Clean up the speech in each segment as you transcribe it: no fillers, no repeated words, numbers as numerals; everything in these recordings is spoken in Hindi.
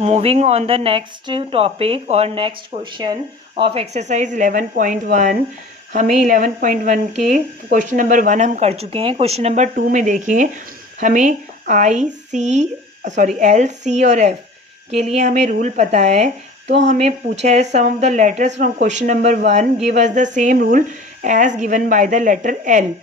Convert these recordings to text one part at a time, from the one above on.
Moving on the next topic or next question of exercise 11.1. हमें 11.1 के क्वेश्चन नंबर 1 हम कर चुके हैं. क्वेश्चन नंबर 2 में देखिए, हमें एल सी और एफ के लिए हमें रूल पता है. तो हमें पूछा है some of the letters from question number 1 give us the same rule as given by the letter L.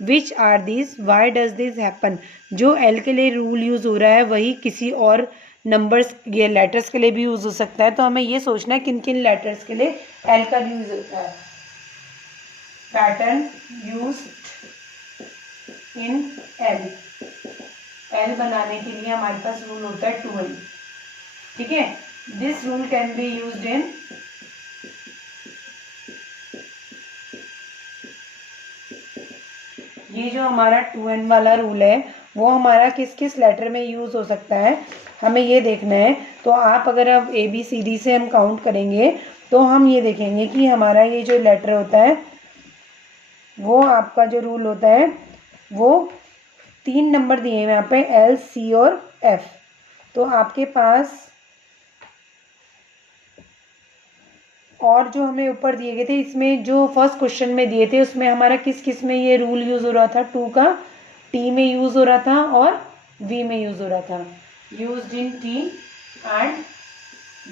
Which are this, why does this happen. जो एल के लिए रूल यूज़ हो रहा है वही किसी और नंबर्स ये लेटर्स के लिए भी यूज़ हो सकता है. तो हमें ये सोचना है किन किन लेटर्स के लिए एल का यूज़ होता है. Pattern used in L. L बनाने के लिए हमारे पास रूल होता है 2L. ठीक है. This rule can be used in ये जो हमारा 2N वाला रूल है वो हमारा किस किस लेटर में यूज़ हो सकता है हमें ये देखना है. तो आप अगर अब ABCD से हम काउंट करेंगे तो हम ये देखेंगे कि हमारा ये जो लेटर होता है वो आपका जो रूल होता है वो 3 नंबर दिए हैं यहाँ पे L, C और F. तो आपके पास और जो हमें ऊपर दिए गए थे इसमें जो फर्स्ट क्वेश्चन में दिए थे उसमें हमारा किस किस में ये रूल यूज़ हो रहा था. 2 का T में यूज़ हो रहा था और V में यूज़ हो रहा था. Used in T and V,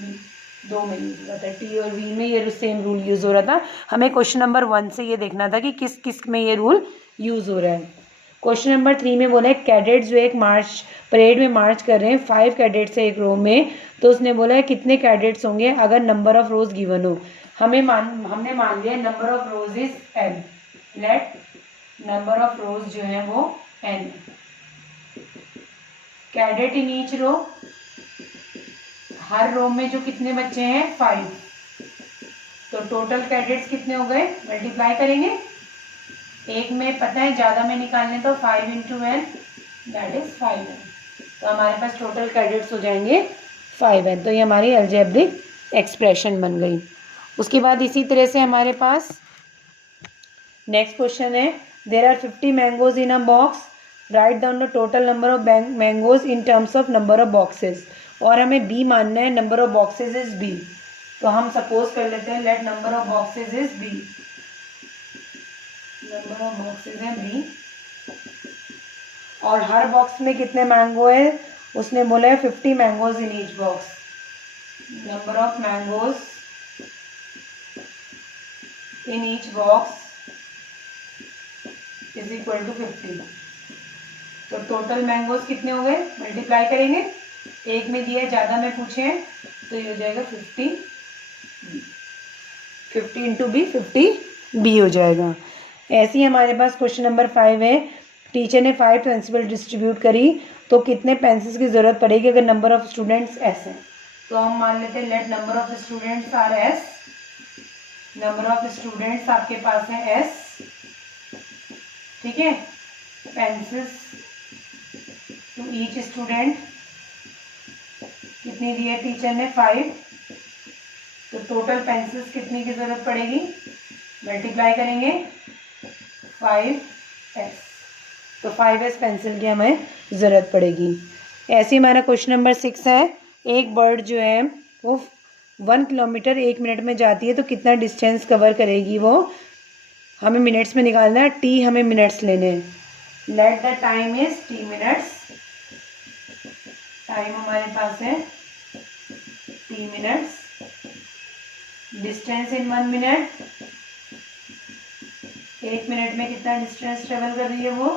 2 में यूज़ हो रहा था. T और V में ये सेम रूल यूज़ हो रहा था. हमें क्वेश्चन नंबर 1 से ये देखना था कि किस किस में ये रूल यूज़ हो रहा है. क्वेश्चन नंबर 3 में बोला है कैडेट्स जो एक परेड में मार्च कर रहे हैं. 5 कैडेट्स है एक रो में. तो उसने बोला है कितने कैडेट्स होंगे अगर नंबर ऑफ रोज गिवन हो. हमने मान लिया number of rows is n. Let number of rows जो है वो n. Cadet in each row, हर रो में जो कितने बच्चे हैं 5. तो टोटल कैडेट्स कितने हो गए मल्टीप्लाई करेंगे. एक में पता है ज़्यादा में निकालने तो 5 into n that is 5n. तो हमारे पास टोटल कैडेट्स हो जाएंगे 5n. तो ये हमारी अलजेब्रिक एक्सप्रेशन बन गई. उसके बाद इसी तरह से हमारे पास नेक्स्ट क्वेश्चन है there are 50 mangoes in a box. Write down the total number of mangoes in terms of number of boxes. और हमें b मानना है. Number of boxes is b. तो हम सपोज कर लेते हैं let number of boxes is b. Number of boxes है b. और हर बॉक्स में कितने मैंगो है उसने बोला है 50 mangoes in each box. Number of mangoes in each box is equal to 50. तो टोटल मैंगोज कितने हो गए मल्टीप्लाई करेंगे. एक में दिया ज़्यादा में पूछे हैं तो ये हो जाएगा 50 इंटू बी 50 हो जाएगा. ऐसे ही हमारे पास क्वेश्चन नंबर 5 है. टीचर ने 5 पेंसिल डिस्ट्रीब्यूट करी तो कितने पेंसिल्स की ज़रूरत पड़ेगी अगर नंबर ऑफ स्टूडेंट्स s है. तो हम मान लेते हैं let number of students are s. Number of students आपके पास है s. ठीक है. पेंसिल्स टू ईच स्टूडेंट कितनी दी है टीचर ने 5. तो टोटल पेंसिल्स कितनी की ज़रूरत पड़ेगी मल्टीप्लाई करेंगे 5s. तो 5s पेंसिल की हमें ज़रूरत पड़ेगी. ऐसे ही हमारा क्वेश्चन नंबर 6 है. एक बर्ड जो है वो 1 किलोमीटर 1 मिनट में जाती है तो कितना डिस्टेंस कवर करेगी वो हमें मिनट्स में निकालना है. t हमें मिनट्स लेने हैं. Let the time is t minutes. Time हमारे पास है t minutes. Distance in 1 minute. 1 minute में कितना डिस्टेंस ट्रेवल कर रही है वो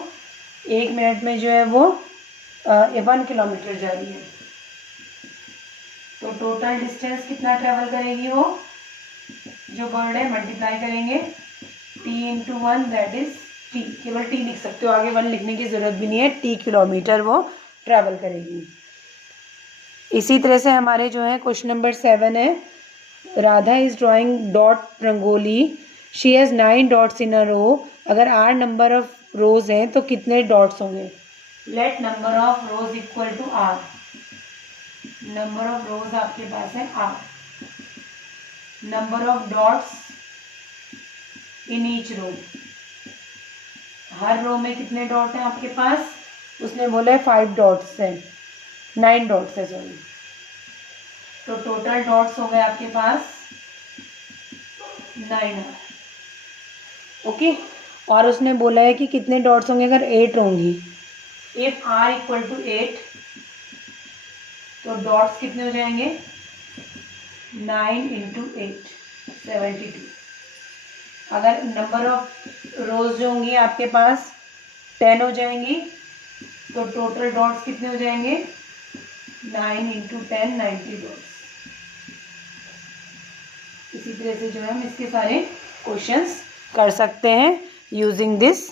1 मिनट में जो है वो 1 किलोमीटर जा रही है. तो टोटल डिस्टेंस कितना ट्रेवल करेगी वो जो बर्ड है मल्टीप्लाई करेंगे t into 1 that is t. केवल t लिख सकते हो आगे 1 लिखने की ज़रूरत भी नहीं है. t किलोमीटर वो ट्रेवल करेगी. इसी तरह से हमारे जो है क्वेश्चन नंबर 7 है. Radha is drawing dot rangoli. She has 9 dots in a row. अगर r नंबर ऑफ रोज हैं तो कितने डॉट्स होंगे. Let number of rows equal to r. Number of rows आपके पास है r. Number of dots in each row. हर रो में कितने डॉट हैं आपके पास उसने बोला है 5 डॉट्स है 9 डॉट्स है सॉरी. तो टोटल डॉट्स हो गए आपके पास 9। ओके, और उसने बोला है कि कितने डॉट्स होंगे अगर 8 होंगी। इफ r इक्वल टू 8 तो डॉट्स कितने हो जाएंगे 9 इंटू 8 72। अगर नंबर ऑफ रोज जो होंगी आपके पास 10 हो जाएंगी तो टोटल डॉट्स कितने हो जाएंगे 9 इंटू 10 90 डॉट्स। इसी तरह से जो है हम इसके सारे क्वेश्चंस कर सकते हैं यूजिंग दिस